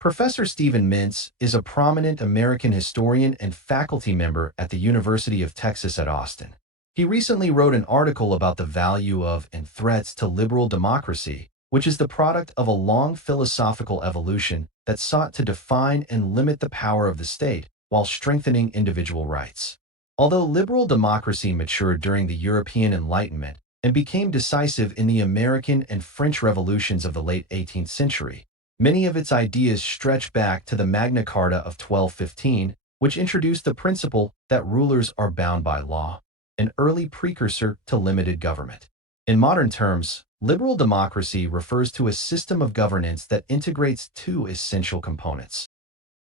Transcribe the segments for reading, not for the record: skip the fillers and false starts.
Professor Steven Mintz is a prominent American historian and faculty member at the University of Texas at Austin. He recently wrote an article about the value of and threats to liberal democracy, which is the product of a long philosophical evolution that sought to define and limit the power of the state while strengthening individual rights. Although liberal democracy matured during the European Enlightenment and became decisive in the American and French revolutions of the late 18th century, many of its ideas stretch back to the Magna Carta of 1215, which introduced the principle that rulers are bound by law, an early precursor to limited government. In modern terms, liberal democracy refers to a system of governance that integrates two essential components.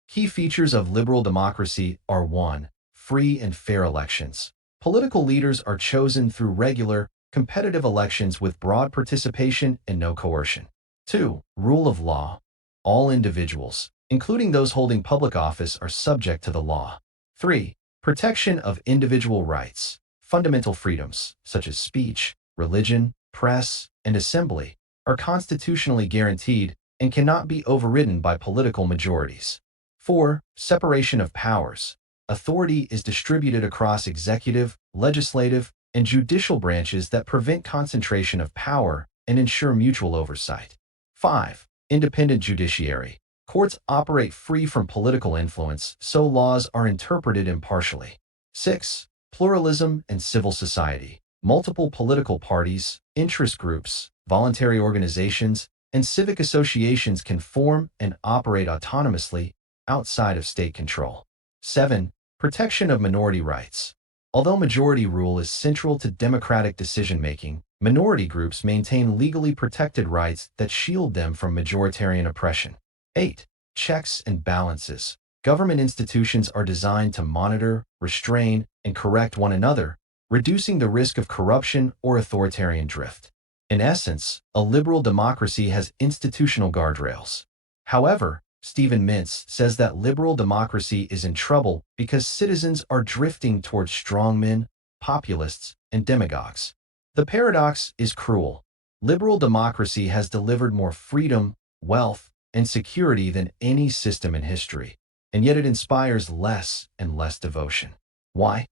Key features of liberal democracy are 1. Free and fair elections. Political leaders are chosen through regular, competitive elections with broad participation and no coercion. 2. Rule of law. All individuals, including those holding public office, are subject to the law. 3. Protection of individual rights. Fundamental freedoms, such as speech, religion, press, and assembly, are constitutionally guaranteed and cannot be overridden by political majorities. 4. Separation of powers. Authority is distributed across executive, legislative, and judicial branches that prevent concentration of power and ensure mutual oversight. 5. Independent judiciary. Courts operate free from political influence, so laws are interpreted impartially. 6. Pluralism and civil society. Multiple political parties, interest groups, voluntary organizations, and civic associations can form and operate autonomously outside of state control. 7. Protection of minority rights. Although majority rule is central to democratic decision-making, minority groups maintain legally protected rights that shield them from majoritarian oppression. 8. Checks and balances. Government institutions are designed to monitor, restrain, and correct one another, reducing the risk of corruption or authoritarian drift. In essence, a liberal democracy has institutional guardrails. However, Steven Mintz says that liberal democracy is in trouble because citizens are drifting towards strongmen, populists, and demagogues. The paradox is cruel. Liberal democracy has delivered more freedom, wealth, and security than any system in history, and yet it inspires less and less devotion. Why?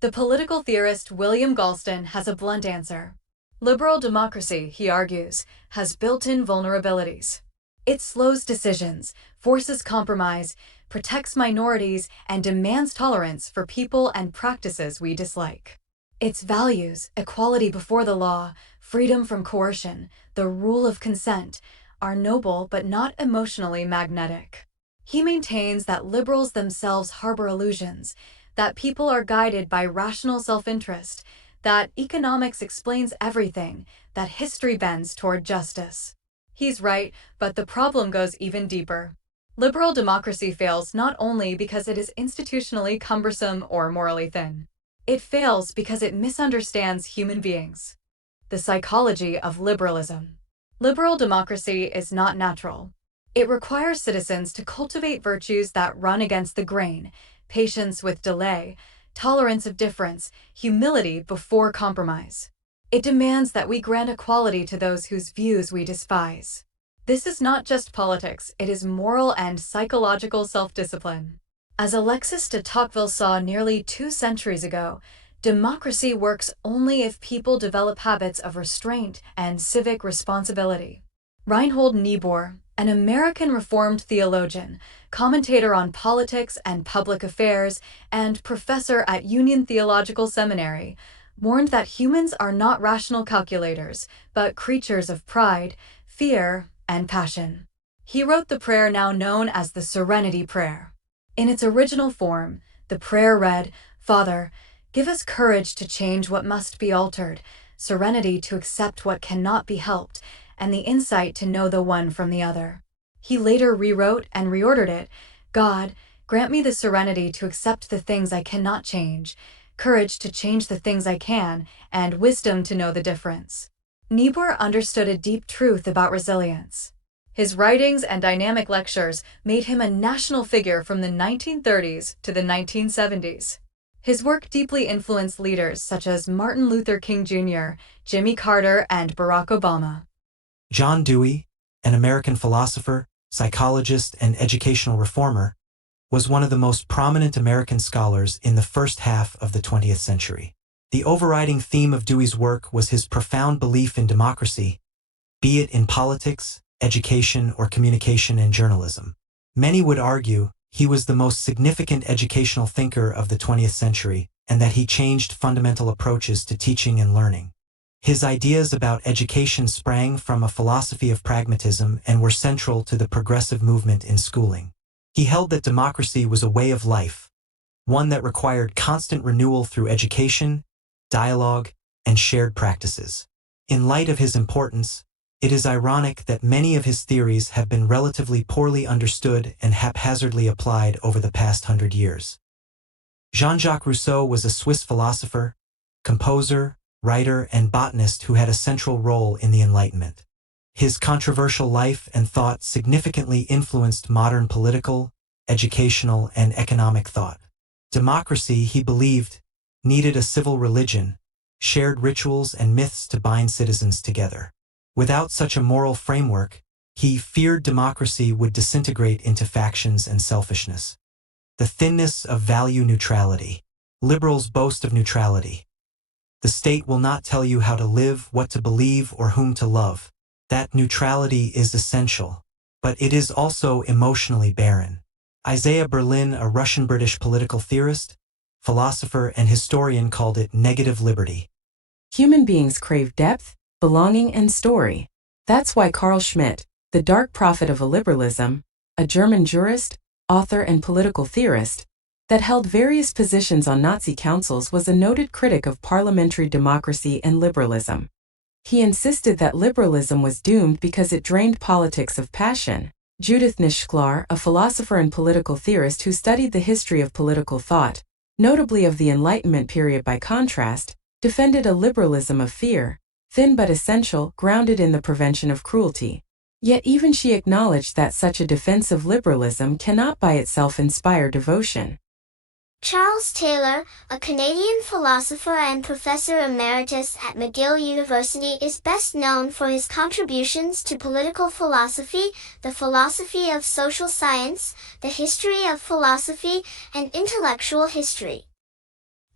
The political theorist William Galston has a blunt answer. Liberal democracy, he argues, has built-in vulnerabilities. It slows decisions, forces compromise, protects minorities, and demands tolerance for people and practices we dislike. Its values, equality before the law, freedom from coercion, the rule of consent, are noble but not emotionally magnetic. He maintains that liberals themselves harbor illusions, that people are guided by rational self-interest, that economics explains everything, that history bends toward justice. He's right, but the problem goes even deeper. Liberal democracy fails not only because it is institutionally cumbersome or morally thin. It fails because it misunderstands human beings. The psychology of liberalism. Liberal democracy is not natural. It requires citizens to cultivate virtues that run against the grain, patience with delay, tolerance of difference, humility before compromise. It demands that we grant equality to those whose views we despise. This is not just politics, it is moral and psychological self-discipline. As Alexis de Tocqueville saw nearly 2 centuries ago, democracy works only if people develop habits of restraint and civic responsibility. Reinhold Niebuhr, an American Reformed theologian, commentator on politics and public affairs, and professor at Union Theological Seminary, warned that humans are not rational calculators, but creatures of pride, fear, and passion. He wrote the prayer now known as the Serenity Prayer. In its original form, the prayer read, "Father, give us courage to change what must be altered, serenity to accept what cannot be helped, and the insight to know the one from the other." He later rewrote and reordered it, "God, grant me the serenity to accept the things I cannot change, courage to change the things I can, and wisdom to know the difference." Niebuhr understood a deep truth about resilience. His writings and dynamic lectures made him a national figure from the 1930s to the 1970s. His work deeply influenced leaders such as Martin Luther King Jr., Jimmy Carter, and Barack Obama. John Dewey, an American philosopher, psychologist and educational reformer, was one of the most prominent American scholars in the first half of the 20th century. The overriding theme of Dewey's work was his profound belief in democracy, be it in politics, education, or communication and journalism. Many would argue he was the most significant educational thinker of the 20th century, and that he changed fundamental approaches to teaching and learning. His ideas about education sprang from a philosophy of pragmatism and were central to the progressive movement in schooling. He held that democracy was a way of life, one that required constant renewal through education, dialogue, and shared practices. In light of his importance, it is ironic that many of his theories have been relatively poorly understood and haphazardly applied over the past 100 years. Jean-Jacques Rousseau was a Swiss philosopher, composer, writer, and botanist who had a central role in the Enlightenment. His controversial life and thought significantly influenced modern political, educational, and economic thought. Democracy, he believed, needed a civil religion, shared rituals and myths to bind citizens together. Without such a moral framework, he feared democracy would disintegrate into factions and selfishness. The thinness of value neutrality. Liberals boast of neutrality. The state will not tell you how to live, what to believe, or whom to love. That neutrality is essential, but it is also emotionally barren. Isaiah Berlin, a Russian-British political theorist, philosopher, and historian, called it negative liberty. Human beings crave depth, belonging, and story. That's why Carl Schmitt, the dark prophet of illiberalism, a German jurist, author, and political theorist, that held various positions on Nazi councils, was a noted critic of parliamentary democracy and liberalism. He insisted that liberalism was doomed because it drained politics of passion. Judith Nischklar, a philosopher and political theorist who studied the history of political thought, notably of the Enlightenment period by contrast, defended a liberalism of fear, thin but essential, grounded in the prevention of cruelty. Yet even she acknowledged that such a defense of liberalism cannot by itself inspire devotion. Charles Taylor, a Canadian philosopher and professor emeritus at McGill University, is best known for his contributions to political philosophy, the philosophy of social science, the history of philosophy, and intellectual history.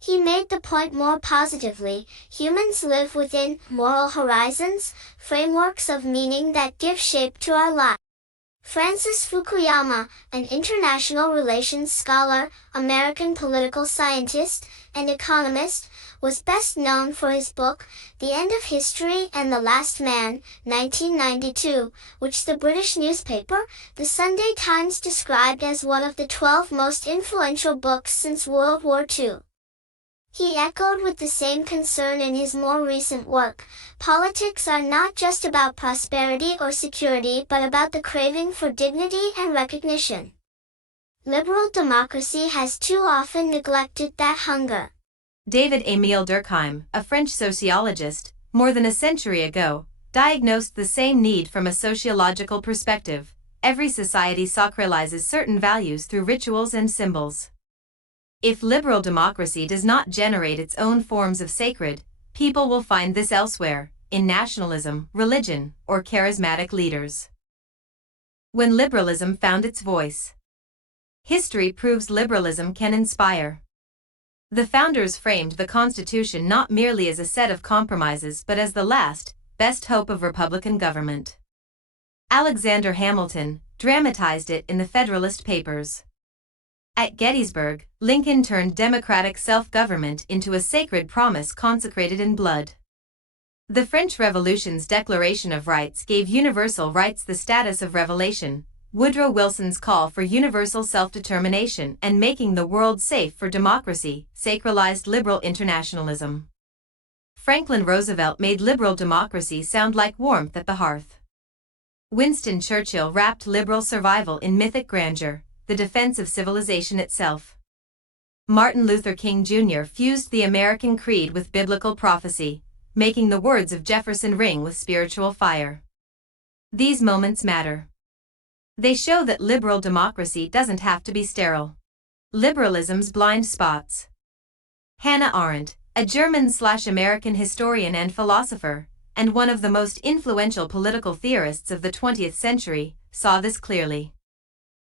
He made the point more positively: humans live within moral horizons, frameworks of meaning that give shape to our lives. Francis Fukuyama, an international relations scholar, American political scientist, and economist, was best known for his book, The End of History and the Last Man, 1992, which the British newspaper, The Sunday Times, described as one of the 12 most influential books since World War II. He echoed with the same concern in his more recent work: politics are not just about prosperity or security, but about the craving for dignity and recognition. Liberal democracy has too often neglected that hunger. David Émile Durkheim, a French sociologist, more than a century ago, diagnosed the same need from a sociological perspective. Every society sacralizes certain values through rituals and symbols. If liberal democracy does not generate its own forms of sacred, people will find this elsewhere, in nationalism, religion, or charismatic leaders. When liberalism found its voice. History proves liberalism can inspire. The founders framed the Constitution not merely as a set of compromises but as the last, best hope of Republican government. Alexander Hamilton dramatized it in the Federalist Papers. At Gettysburg, Lincoln turned democratic self-government into a sacred promise consecrated in blood. The French Revolution's Declaration of Rights gave universal rights the status of revelation, Woodrow Wilson's call for universal self-determination and making the world safe for democracy sacralized liberal internationalism. Franklin Roosevelt made liberal democracy sound like warmth at the hearth. Winston Churchill wrapped liberal survival in mythic grandeur, the defense of civilization itself. Martin Luther King Jr. fused the American creed with biblical prophecy, making the words of Jefferson ring with spiritual fire. These moments matter. They show that liberal democracy doesn't have to be sterile. Liberalism's blind spots. Hannah Arendt, a German/American historian and philosopher, and one of the most influential political theorists of the 20th century, saw this clearly.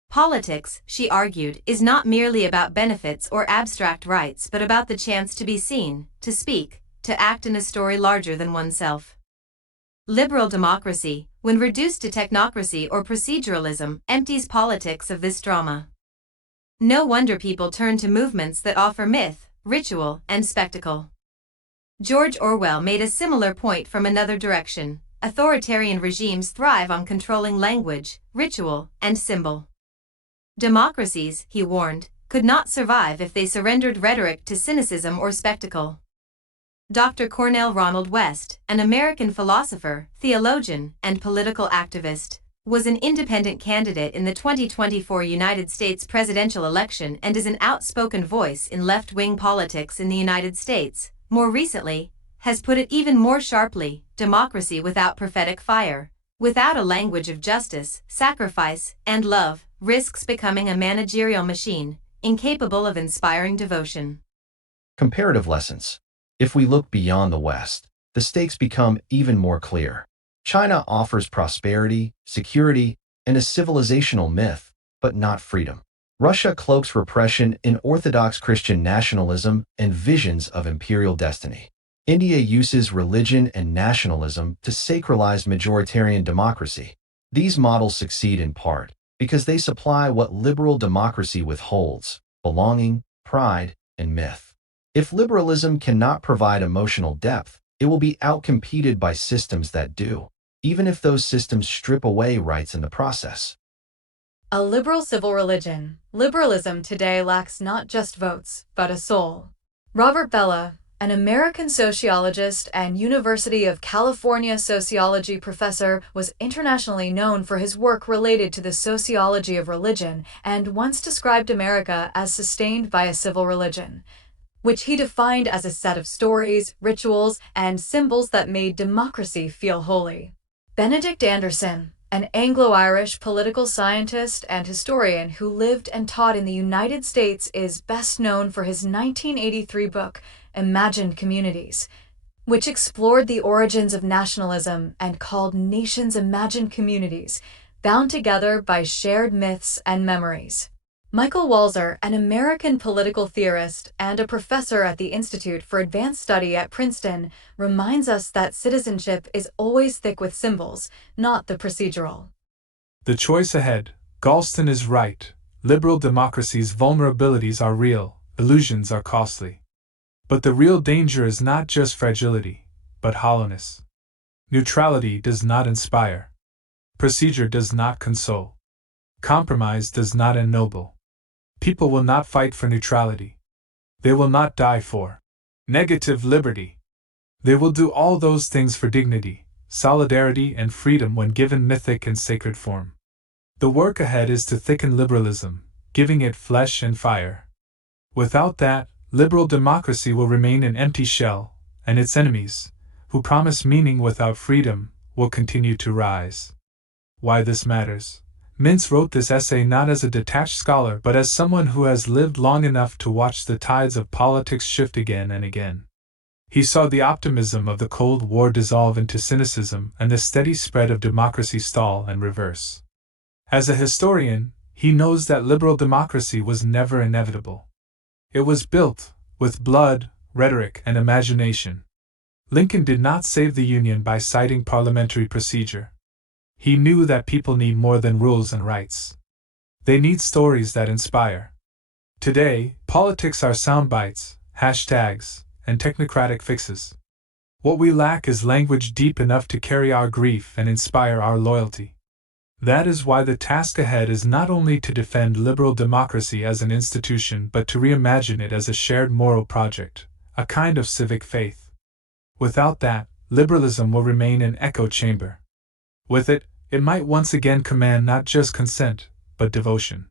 Politics, she argued, is not merely about benefits or abstract rights but about the chance to be seen, to speak, to act in a story larger than oneself. Liberal democracy, when reduced to technocracy or proceduralism, empties politics of this drama. No wonder people turn to movements that offer myth, ritual, and spectacle. George Orwell made a similar point from another direction. Authoritarian regimes thrive on controlling language, ritual, and symbol. Democracies, he warned, could not survive if they surrendered rhetoric to cynicism or spectacle. Dr. Cornell Ronald West, an American philosopher, theologian, and political activist, was an independent candidate in the 2024 United States presidential election and is an outspoken voice in left-wing politics in the United States. More recently, has put it even more sharply, democracy without prophetic fire, without a language of justice, sacrifice, and love, risks becoming a managerial machine, incapable of inspiring devotion. Comparative lessons. If we look beyond the West, the stakes become even more clear. China offers prosperity, security, and a civilizational myth, but not freedom. Russia cloaks repression in orthodox Christian nationalism and visions of imperial destiny. India uses religion and nationalism to sacralize majoritarian democracy. These models succeed in part because they supply what liberal democracy withholds: belonging, pride, and myth. If liberalism cannot provide emotional depth, it will be outcompeted by systems that do, even if those systems strip away rights in the process. A liberal civil religion. Liberalism today lacks not just votes, but a soul. Robert Bellah, an American sociologist and University of California sociology professor, was internationally known for his work related to the sociology of religion and once described America as sustained by a civil religion, which he defined as a set of stories, rituals, and symbols that made democracy feel holy. Benedict Anderson, an Anglo-Irish political scientist and historian who lived and taught in the United States, is best known for his 1983 book, Imagined Communities, which explored the origins of nationalism and called nations imagined communities, bound together by shared myths and memories. Michael Walzer, an American political theorist and a professor at the Institute for Advanced Study at Princeton, reminds us that citizenship is always thick with symbols, not the procedural. The choice ahead. Galston is right. Liberal democracy's vulnerabilities are real, illusions are costly. But the real danger is not just fragility, but hollowness. Neutrality does not inspire. Procedure does not console. Compromise does not ennoble. People will not fight for neutrality. They will not die for negative liberty. They will do all those things for dignity, solidarity, and freedom when given mythic and sacred form. The work ahead is to thicken liberalism, giving it flesh and fire. Without that, liberal democracy will remain an empty shell, and its enemies, who promise meaning without freedom, will continue to rise. Why this matters. Mintz wrote this essay not as a detached scholar but as someone who has lived long enough to watch the tides of politics shift again and again. He saw the optimism of the Cold War dissolve into cynicism and the steady spread of democracy stall and reverse. As a historian, he knows that liberal democracy was never inevitable. It was built, with blood, rhetoric, and imagination. Lincoln did not save the Union by citing parliamentary procedure. He knew that people need more than rules and rights. They need stories that inspire. Today, politics are sound bites, hashtags, and technocratic fixes. What we lack is language deep enough to carry our grief and inspire our loyalty. That is why the task ahead is not only to defend liberal democracy as an institution but to reimagine it as a shared moral project, a kind of civic faith. Without that, liberalism will remain an echo chamber. With it, it might once again command not just consent, but devotion.